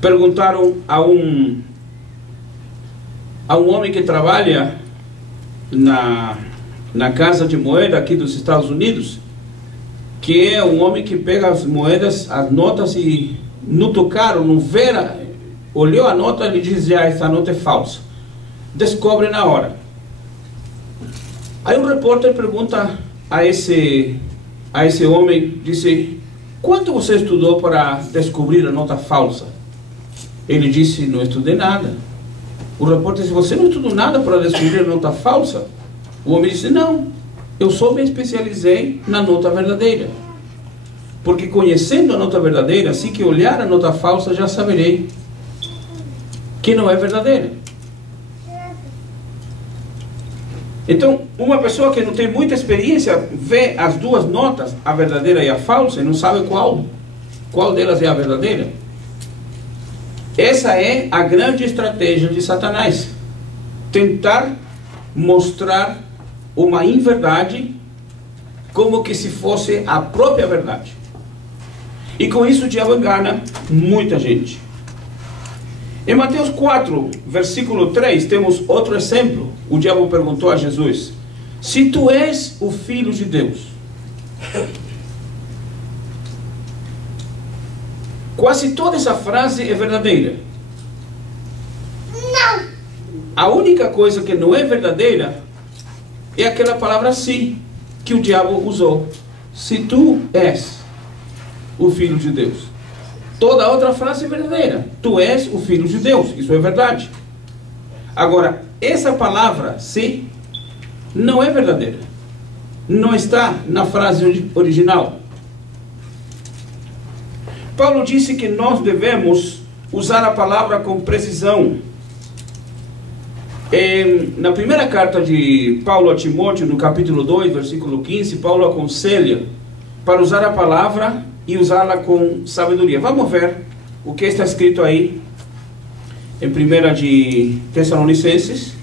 perguntaram a um homem que trabalha na casa de moeda aqui dos Estados Unidos, que é um homem que pega as moedas, as notas, e não tocaram, não viram, olhou a nota e diz: essa nota é falsa. Descobre na hora. Aí um repórter pergunta a esse homem, disse: quanto você estudou para descobrir a nota falsa? Ele disse: não estudei nada. O repórter disse: você não estudou nada para descobrir a nota falsa? O homem disse: não, eu só me especializei na nota verdadeira. Porque conhecendo a nota verdadeira, assim que olhar a nota falsa, já saberei que não é verdadeira. Então, uma pessoa que não tem muita experiência vê as duas notas, a verdadeira e a falsa, e não sabe qual delas é a verdadeira. Essa é a grande estratégia de Satanás: tentar mostrar uma inverdade como que se fosse a própria verdade. E com isso o diabo engana muita gente. Em Mateus 4, versículo 3, temos outro exemplo. O diabo perguntou a Jesus: se tu és o Filho de Deus. Quase toda essa frase é verdadeira. Não. A única coisa que não é verdadeira é aquela palavra "se", que o diabo usou. Se tu és o Filho de Deus. Toda a outra frase é verdadeira. Tu és o Filho de Deus. Isso é verdade. Agora, essa palavra "se" não é verdadeira. Não está na frase original. Paulo disse que nós devemos usar a palavra com precisão. Na primeira carta de Paulo a Timóteo, no capítulo 2, versículo 15, Paulo aconselha para usar a palavra e usá-la com sabedoria. Vamos ver o que está escrito aí em 1 de Tessalonicenses,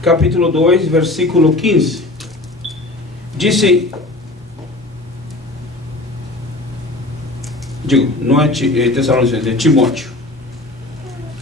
capítulo 2, versículo 15. Disse... não é Tessalonicenses, é Timóteo.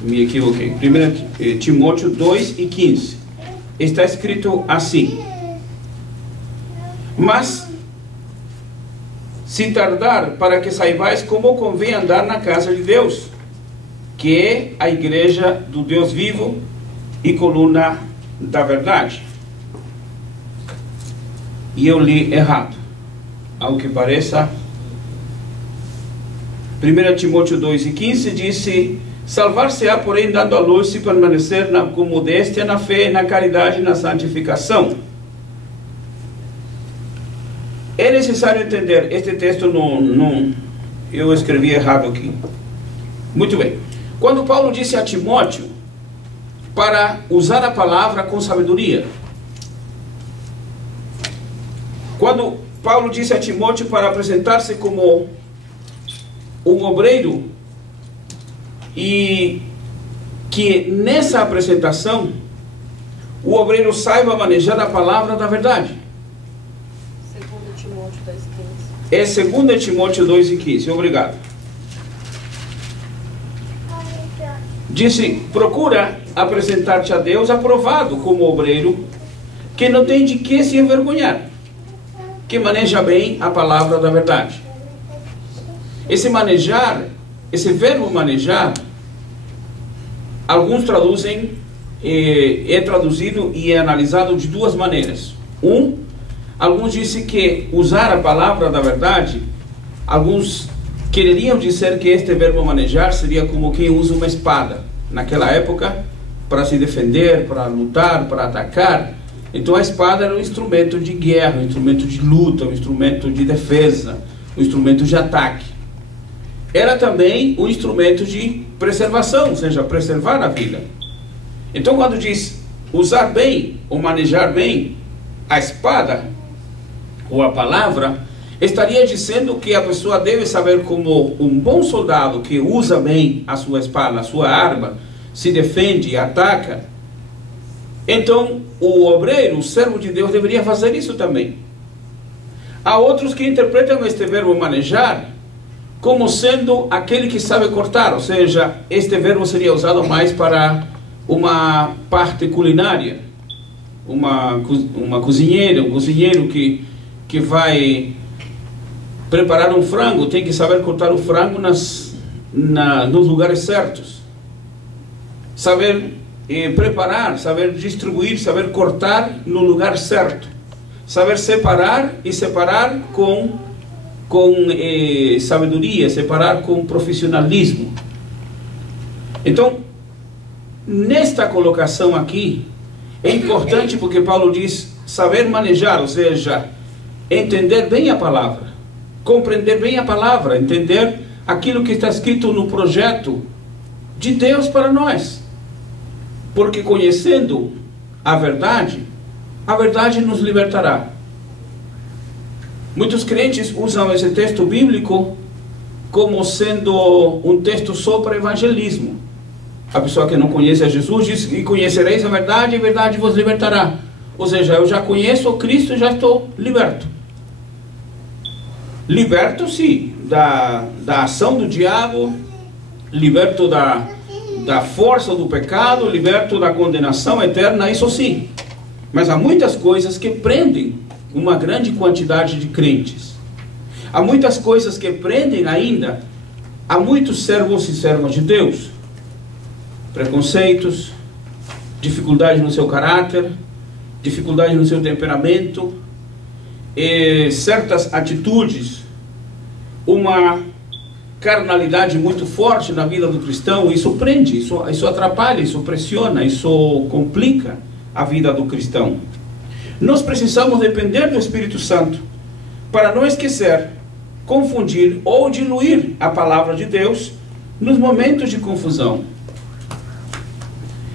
Me equivoquei. 1 Timóteo 2 e 15. Está escrito assim: mas se tardar, para que saibais como convém andar na casa de Deus, que é a igreja do Deus vivo e coluna da verdade. E eu li errado, ao que pareça. 1 Timóteo 2 e 15 disse: salvar-se-á, porém, dando a luz, se permanecer com modéstia na fé, na caridade e na santificação. É necessário entender, este texto eu escrevi errado aqui. Muito bem. Quando Paulo disse a Timóteo para usar a palavra com sabedoria, quando Paulo disse a Timóteo para apresentar-se como um obreiro, e que nessa apresentação o obreiro saiba manejar a palavra da verdade. 2 Timóteo 2,15. É 2 Timóteo 2,15. Obrigado. Disse: procura apresentar-te a Deus aprovado como obreiro, que não tem de que se envergonhar, que maneja bem a palavra da verdade. Esse manejar, esse verbo manejar, alguns traduzem, é traduzido e é analisado de duas maneiras. Alguns dizem que usar a palavra da verdade, alguns quereriam dizer que este verbo manejar seria como quem usa uma espada naquela época para se defender, para lutar, para atacar. Então a espada era um instrumento de guerra, um instrumento de luta, um instrumento de defesa, um instrumento de ataque. Era também um instrumento de preservação, ou seja, preservar a vida. Então quando diz usar bem ou manejar bem a espada ou a palavra, estaria dizendo que a pessoa deve saber, como um bom soldado que usa bem a sua espada, a sua arma, se defende e ataca. Então o obreiro, o servo de Deus, deveria fazer isso também. Há outros que interpretam este verbo manejar como sendo aquele que sabe cortar, ou seja, este verbo seria usado mais para uma parte culinária, uma cozinheira, um cozinheiro que vai preparar um frango, tem que saber cortar o frango nos lugares certos, saber preparar, saber distribuir, saber cortar no lugar certo, saber separar e separar com sabedoria, separar com profissionalismo. Então, nesta colocação aqui, é importante porque Paulo diz saber manejar, ou seja, entender bem a palavra, compreender bem a palavra, entender aquilo que está escrito no projeto de Deus para nós. Porque conhecendo a verdade nos libertará. Muitos crentes usam esse texto bíblico como sendo um texto só para evangelismo. A pessoa que não conhece a Jesus diz: e conhecereis a verdade vos libertará. Ou seja, eu já conheço o Cristo e já estou liberto. Liberto, sim, da ação do diabo, liberto da força do pecado, liberto da condenação eterna, isso sim. Mas há muitas coisas que prendem uma grande quantidade de crentes. Há muitas coisas que prendem ainda a muitos servos e servas de Deus. Preconceitos, dificuldade no seu caráter, dificuldade no seu temperamento, certas atitudes, uma carnalidade muito forte na vida do cristão. Isso prende, isso atrapalha, isso pressiona, isso complica a vida do cristão. Nós precisamos depender do Espírito Santo para não esquecer, confundir ou diluir a palavra de Deus nos momentos de confusão.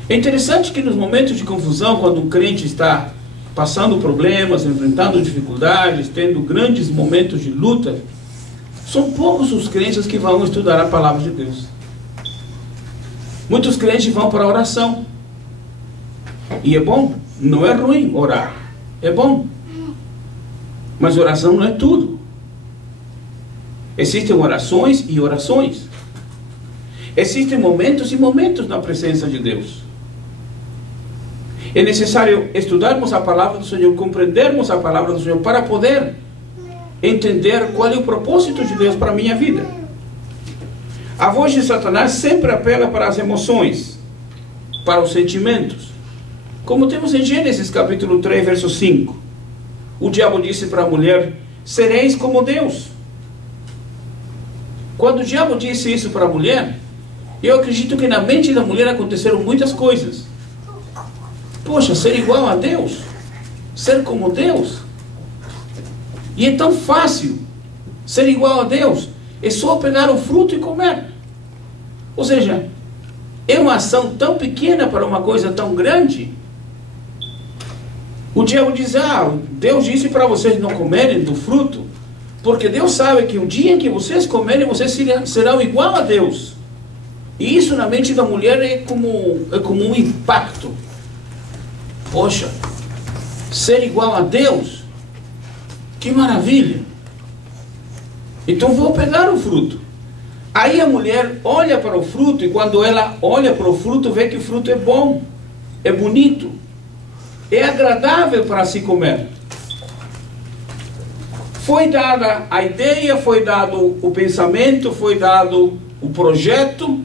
É interessante que nos momentos de confusão, quando o crente está passando problemas, enfrentando dificuldades, tendo grandes momentos de luta, são poucos os crentes que vão estudar a palavra de Deus. Muitos crentes vão para a oração. E é bom, não é ruim orar. É bom. Mas oração não é tudo. Existem orações e orações. Existem momentos e momentos na presença de Deus. É necessário estudarmos a palavra do Senhor, compreendermos a palavra do Senhor para poder entender qual é o propósito de Deus para a minha vida. A voz de Satanás sempre apela para as emoções, para os sentimentos. Como temos em Gênesis capítulo 3, verso 5. O diabo disse para a mulher: sereis como Deus. Quando o diabo disse isso para a mulher, eu acredito que na mente da mulher aconteceram muitas coisas. Poxa, ser igual a Deus, ser como Deus. E é tão fácil ser igual a Deus. É só pegar o fruto e comer. Ou seja, é uma ação tão pequena para uma coisa tão grande. O diabo diz: Deus disse para vocês não comerem do fruto, porque Deus sabe que o dia em que vocês comerem, vocês serão igual a Deus. E isso na mente da mulher é como um impacto. Poxa, ser igual a Deus, que maravilha! Então vou pegar o fruto. Aí a mulher olha para o fruto, e quando ela olha para o fruto, vê que o fruto é bom, é bonito, é agradável para se comer. Foi dada a ideia, foi dado o pensamento, foi dado o projeto,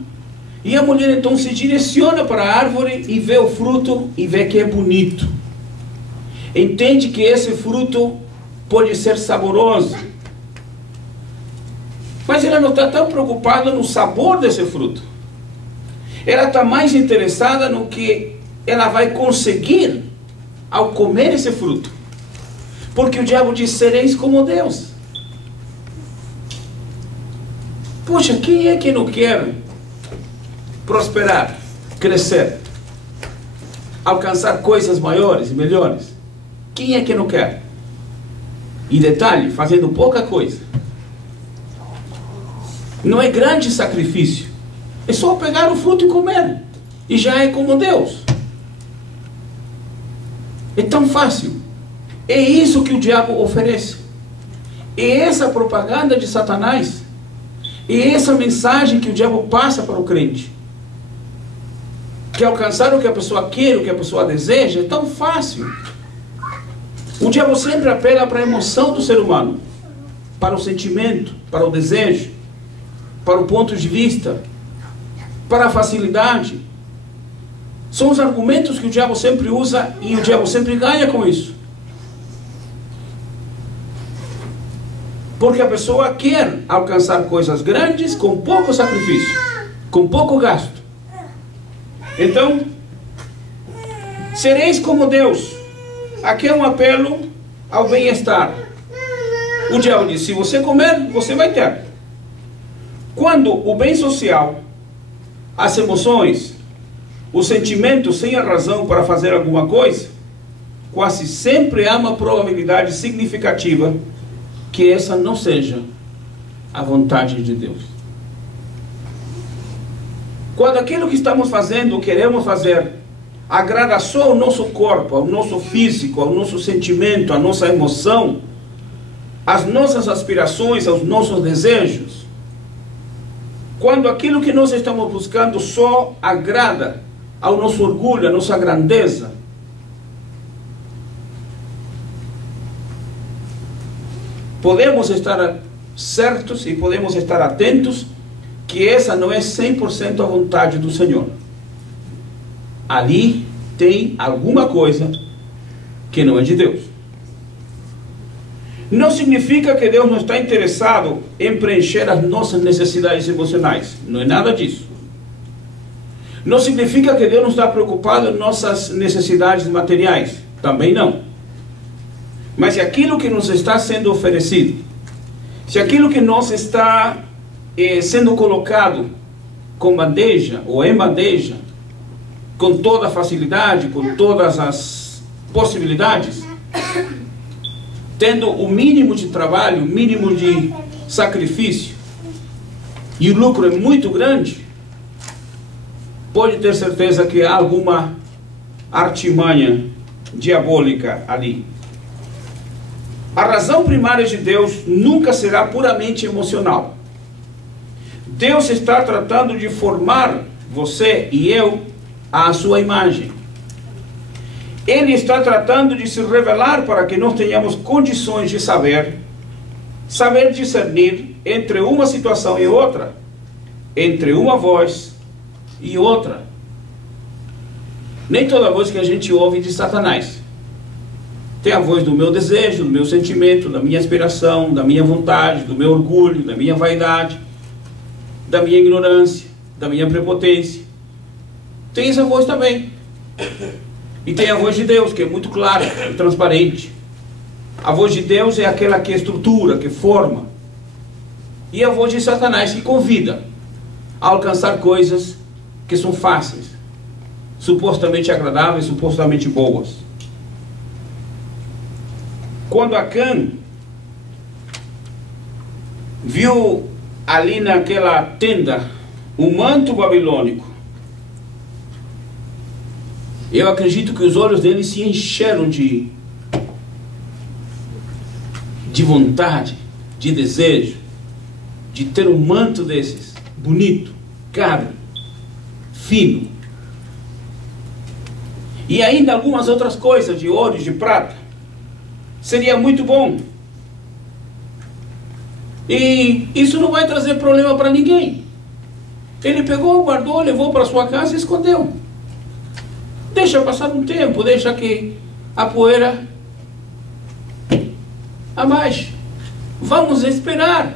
e a mulher então se direciona para a árvore e vê o fruto e vê que é bonito. Entende que esse fruto pode ser saboroso. Mas ela não está tão preocupada no sabor desse fruto. Ela está mais interessada no que ela vai conseguir ao comer esse fruto. Porque o diabo diz: sereis como Deus. Poxa, quem é que não quer prosperar, crescer, alcançar coisas maiores e melhores? Quem é que não quer? E detalhe, fazendo pouca coisa. Não é grande sacrifício. É só pegar o fruto e comer. E já é como Deus. É tão fácil. É isso que o diabo oferece. É essa propaganda de Satanás. E essa mensagem que o diabo passa para o crente, que alcançar o que a pessoa quer, o que a pessoa deseja, é tão fácil. O diabo sempre apela para a emoção do ser humano, para o sentimento, para o desejo, para o ponto de vista, para a facilidade. São os argumentos que o diabo sempre usa e o diabo sempre ganha com isso. Porque a pessoa quer alcançar coisas grandes com pouco sacrifício, com pouco gasto. Então, sereis como Deus. Aqui é um apelo ao bem-estar. O diabo diz, se você comer, você vai ter. Quando o bem social, as emoções, o sentimento sem a razão para fazer alguma coisa, quase sempre há uma probabilidade significativa que essa não seja a vontade de Deus. Quando aquilo que estamos fazendo, queremos fazer, agrada só ao nosso corpo, ao nosso físico, ao nosso sentimento, à nossa emoção, às nossas aspirações, aos nossos desejos, quando aquilo que nós estamos buscando só agrada ao nosso orgulho, à nossa grandeza, podemos estar certos e podemos estar atentos que essa não é 100% a vontade do Senhor. Ali tem alguma coisa que não é de Deus. Não significa que Deus não está interessado em preencher as nossas necessidades emocionais. Não é nada disso. Não significa que Deus não está preocupado em nossas necessidades materiais. Também não. Mas se aquilo que nos está sendo oferecido, se aquilo que nos está sendo colocado com bandeja ou em bandeja, com toda a facilidade, com todas as possibilidades, tendo o mínimo de trabalho, o mínimo de sacrifício, e o lucro é muito grande, pode ter certeza que há alguma artimanha diabólica ali. A razão primária de Deus nunca será puramente emocional. Deus está tratando de formar você e eu à sua imagem. Ele está tratando de se revelar para que nós tenhamos condições de saber discernir entre uma situação e outra, entre uma voz e outra. Nem toda voz que a gente ouve é de Satanás. Tem a voz do meu desejo, do meu sentimento, da minha aspiração, da minha vontade, do meu orgulho, da minha vaidade, da minha ignorância, da minha prepotência. Tem essa voz também. E tem a voz de Deus, que é muito clara e transparente. A voz de Deus é aquela que estrutura, que forma. E a voz de Satanás que convida a alcançar coisas que são fáceis, supostamente agradáveis, supostamente boas. Quando Acã viu ali naquela tenda um manto babilônico, eu acredito que os olhos dele se encheram de vontade, de desejo, de ter um manto desses, bonito, caro, fino. E ainda algumas outras coisas, de ouro e de prata. Seria muito bom. E isso não vai trazer problema para ninguém. Ele pegou, guardou, levou para sua casa e escondeu. Deixa passar um tempo, deixa que a poeira abaixe. Vamos esperar.